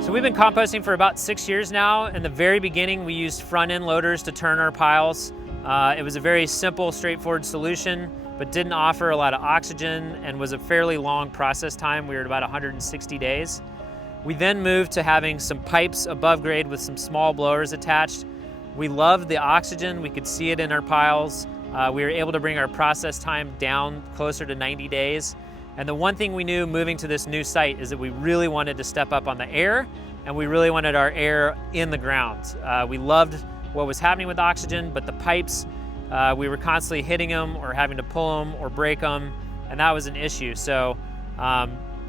So we've been composting for about 6 years now. In the very beginning, we used front-end loaders to turn our piles. It was a very simple, straightforward solution, but didn't offer a lot of oxygen and was a fairly long process time. We were at about 160 days. We then moved to having some pipes above grade with some small blowers attached. We loved the oxygen. We could see it in our piles. We were able to bring our process time down closer to 90 days. And the one thing we knew moving to this new site is that we really wanted to step up on the air, and we really wanted our air in the ground. We loved what was happening with oxygen, but the pipes, we were constantly hitting them or having to pull them or break them, and that was an issue. So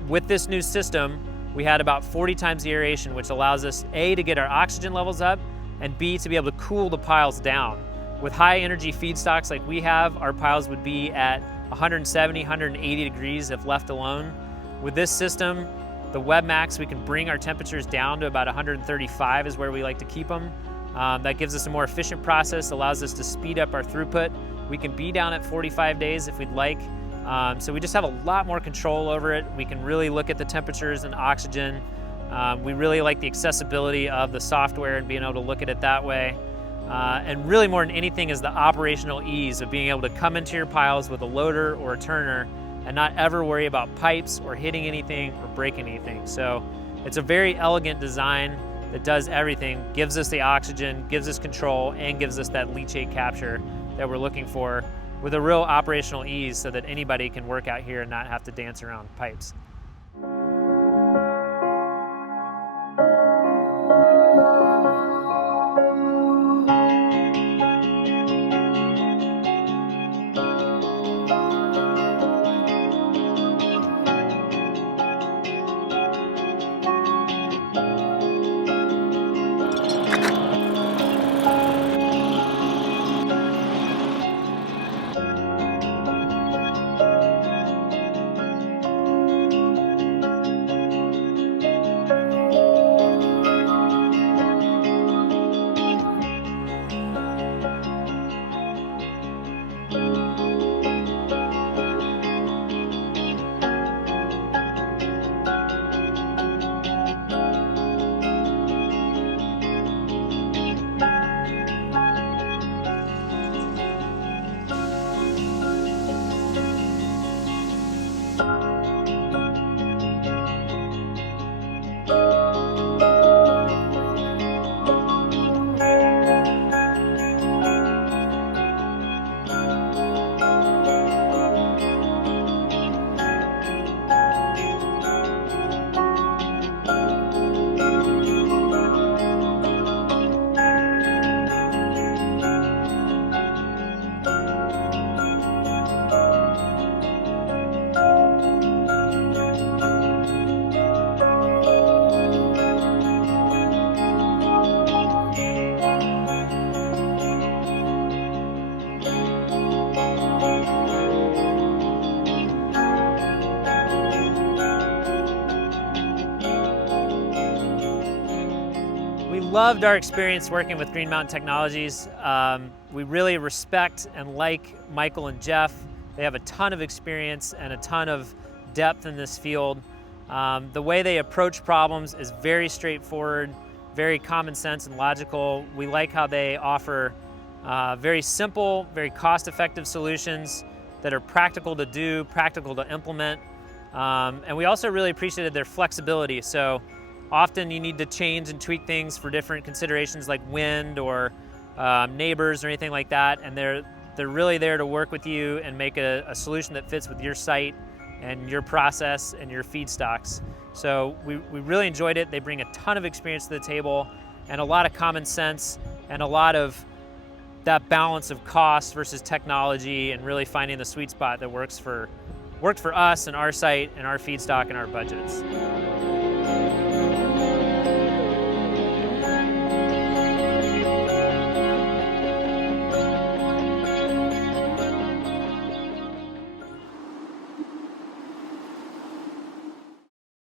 with this new system, we had about 40 times the aeration, which allows us A, to get our oxygen levels up, and B, to be able to cool the piles down. With high energy feedstocks like we have, our piles would be at 170, 180 degrees if left alone. With this system, the WebMax, we can bring our temperatures down to about 135 is where we like to keep them. That gives us a more efficient process, allows us to speed up our throughput. We can be down at 45 days if we'd like. So we just have a lot more control over it. We can really look at the temperatures and oxygen. We really like the accessibility of the software and being able to look at it that way. And really more than anything is the operational ease of being able to come into your piles with a loader or a turner and not ever worry about pipes or hitting anything or breaking anything. So it's a very elegant design that does everything, gives us the oxygen, gives us control, and gives us that leachate capture that we're looking for with a real operational ease so that anybody can work out here and not have to dance around pipes. Loved our experience working with Green Mountain Technologies. We really respect and like Michael and Jeff. They have a ton of experience and a ton of depth in this field. The way they approach problems is very straightforward, very common sense and logical. We like how they offer very simple, very cost-effective solutions that are practical to do, practical to implement. And we also really appreciated their flexibility. So often you need to change and tweak things for different considerations like wind or neighbors or anything like that, and they're really there to work with you and make a solution that fits with your site and your process and your feedstocks. So we really enjoyed it. They bring a ton of experience to the table and a lot of common sense and a lot of that balance of cost versus technology and really finding the sweet spot that worked for us and our site and our feedstock and our budgets.